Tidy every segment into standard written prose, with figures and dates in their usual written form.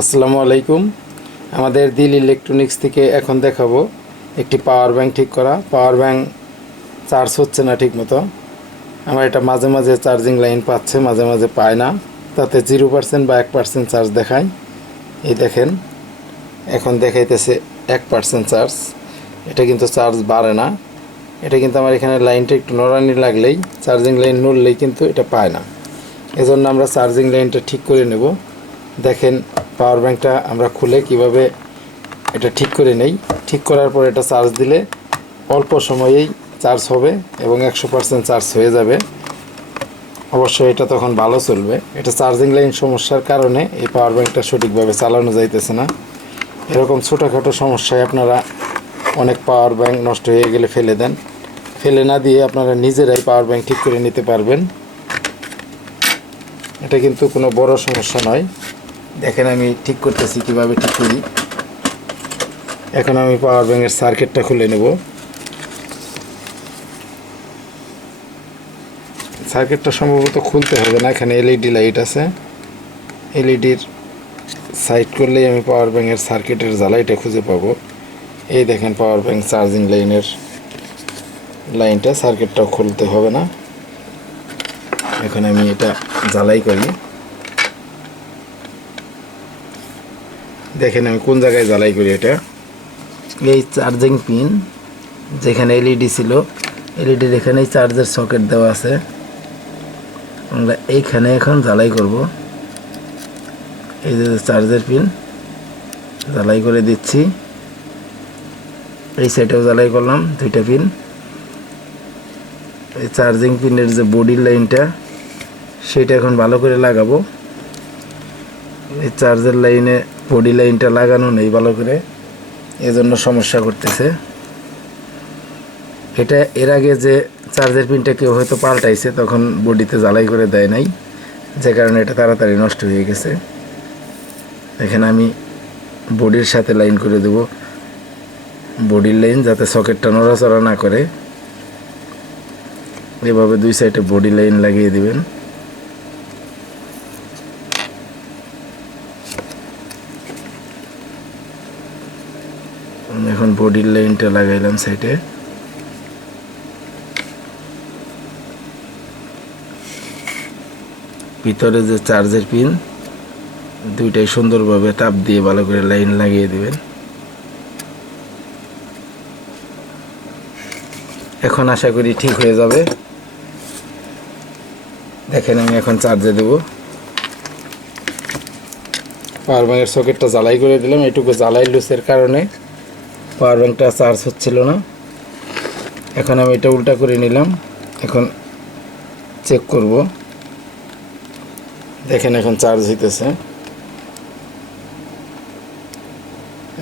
আসসালামু আলাইকুম। আমাদের দিল ইলেকট্রনিক্স থেকে এখন দেখাবো একটি পাওয়ার ব্যাংক ঠিক করা। পাওয়ার ব্যাংক চার্জ হচ্ছে না ঠিকমতো। আমার এটা মাঝে মাঝে চার্জিং লাইন পাচ্ছে, মাঝে মাঝে পায় না। তাতে 0% বা 1% চার্জ দেখায়। এই দেখেন, এখন দেখাইতেছে 1% চার্জ। এটা কিন্তু চার্জ বাড়ে না। এটা কিন্তু আমার এখানে লাইনটা একটু নড়ানি লাগলেই, চার্জিং লাইন নড়লেই কিন্তু এটা পায় না। এজন্য আমরা চার্জিং লাইনটা ঠিক করে নেব। দেখেন পাওয়ার ব্যাংকটা আমরা খুলে কিভাবে এটা ঠিক করে নেই। ঠিক করার পর এটা চার্জ দিলে অল্প সময়েই চার্জ হবে এবং 100% চার্জ হয়ে যাবে। অবশ্যই এটা তখন ভালো চলবে। এটা চার্জিং লাইন সমস্যার কারণে এই পাওয়ার ব্যাংকটা সঠিকভাবে চালানো যাইতেছে না। এরকম ছোটোখাটো সমস্যায় আপনারা অনেক পাওয়ার ব্যাংক নষ্ট হয়ে গেলে ফেলে দেন। ফেলে না দিয়ে আপনারা নিজেরাই পাওয়ার ব্যাংক ঠিক করে নিতে পারবেন। এটা কিন্তু কোনো বড় সমস্যা নয়। দেখেন আমি ঠিক করতেছি, কিভাবে ঠিক করি। এখন আমি পাওয়ার ব্যাংকের সার্কিটটা খুলে নেব। সার্কিটটা সম্ভবত খুলতে হবে না, এখানে এলইডি লাইট আছে। এলইডির সাইড করলেই আমি পাওয়ার ব্যাংকের সার্কিটের জ্বালাইটা খুঁজে পাবো। এই দেখেন পাওয়ার ব্যাংক চার্জিং লাইনের লাইনটা, সার্কিটটাও খুলতে হবে না। এখন আমি এটা জ্বালাই করি। দেখেন আমি কোন জায়গায় জ্বালাই করি। এটা এই চার্জিং পিন, যেখানে এলইডি ছিল, এলইডির এখানেই চার্জের সকেট দেওয়া আছে। আমরা এইখানে এখন জ্বালাই করব। এই যে চার্জের পিন জ্বালাই করে দিচ্ছি। এই সাইডেও জ্বালাই করলাম দুইটা পিন। এই চার্জিং পিনের যে বডির লাইনটা, সেটা এখন ভালো করে লাগাবো। এই চার্জের লাইনে বডি লাইনটা লাগানো নেই ভালো করে, এজন্য সমস্যা করতেছে। এটা এর আগে যে চার্জের পিনটা কেউ হয়তো পাল্টাইছে, তখন বডিতে জ্বালাই করে দেয় নাই, যে কারণে এটা তাড়াতাড়ি নষ্ট হয়ে গেছে। এখানে আমি বডির সাথে লাইন করে দেব, বডির লাইন, যাতে সকেটটা নড়াচড়া না করে। এভাবে দুই সাইডে বডি লাইন লাগিয়ে দিবেন। এখন বডির লাইনটা লাগাইলাম সাইডে। ভিতরে যে চার্জের পিন, দুইটাই সুন্দরভাবে তাপ দিয়ে ভালো করে লাইন লাগিয়ে দিবেন। এখন আশা করি ঠিক হয়ে যাবে। দেখেন আমি এখন চার্জে দেব। পাওয়ার ব্যাংকের সকেটটা জ্বালাই করে দিলাম। এইটুকু জ্বালাই লুসের কারণে পাওয়ার ব্যাংকটা চার্জ হচ্ছিল না। এখন আমি এটা উল্টা করে নিলাম। এখন চেক করব। দেখেন এখন চার্জ হইতেছে।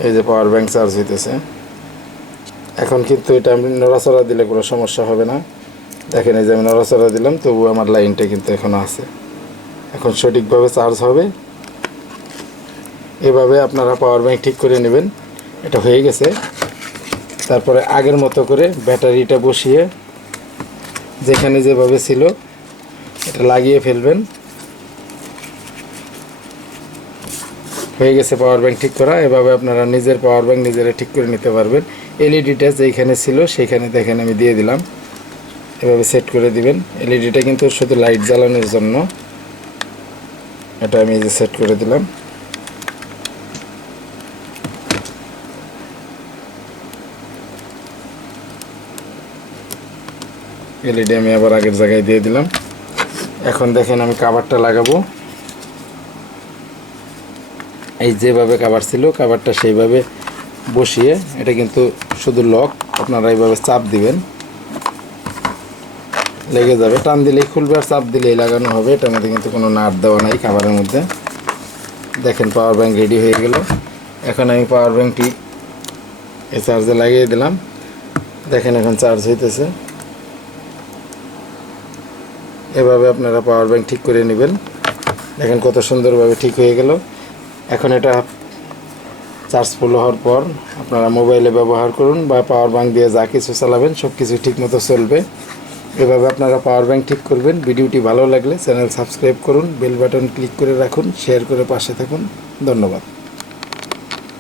এই যে পাওয়ার ব্যাংক চার্জ হইতেছে। এখন কিন্তু এটা আমি নড়াচড়া দিলে কোনো সমস্যা হবে না। দেখেন এই যে আমি নড়াচড়া দিলাম, তবু আমার লাইনটা কিন্তু এখনও আছে। এখন সঠিকভাবে চার্জ হবে। এভাবে আপনারা পাওয়ার ব্যাংক ঠিক করে নেবেন। এটা হয়ে গেছে। তারপরে আগের মতো করে ব্যাটারিটা বসিয়ে যেখানে যেভাবে ছিল এটা লাগিয়ে ফেলবেন। হয়ে গেছে পাওয়ার ব্যাংক ঠিক করা। এভাবে আপনারা নিজের পাওয়ার ব্যাংক নিজেরা ঠিক করে নিতে পারবেন। এলইডিটা যেখানে ছিল সেইখানে দেখেন আমি দিয়ে দিলাম। এভাবে সেট করে দিবেন। এলইডিটা কিন্তু শুধু লাইট জ্বালানোর জন্য। এটা আমি এই যে সেট করে দিলাম। এলইডি আমি আবার আগের জায়গায় দিয়ে দিলাম। এখন দেখেন আমি কভারটা লাগাবো। এই যেভাবে কভার ছিল, কভারটা সেইভাবে বসিয়ে, এটা কিন্তু শুধু লক, আপনারা এইভাবে চাপ দিবেন, লেগে যাবে। টান দিলেই খুলবে আর চাপ দিলেই লাগানো হবে। এটার মধ্যে কিন্তু কোনো নাট দেওয়া নাই কভারের মধ্যে। দেখেন পাওয়ার ব্যাংক রেডি হয়ে গেল। এখন আমি পাওয়ার ব্যাংকটি এই চার্জে লাগিয়ে দিলাম। দেখেন এখন চার্জ হইতেছে। এভাবে আপনারা পাওয়ার ব্যাংক ঠিক করে নেবেন। দেখেন কত সুন্দরভাবে ঠিক হয়ে গেল। এখন এটা চার্জ ফুল হওয়ার পর আপনারা মোবাইলে ব্যবহার করুন বা পাওয়ার ব্যাংক দিয়ে যা কিছু চালাবেন সব কিছু ঠিকমতো চলবে। এভাবে আপনারা পাওয়ার ব্যাংক ঠিক করবেন। ভিডিওটি ভালো লাগলে চ্যানেল সাবস্ক্রাইব করুন, বেল বাটন ক্লিক করে রাখুন, শেয়ার করে পাশে থাকুন। ধন্যবাদ।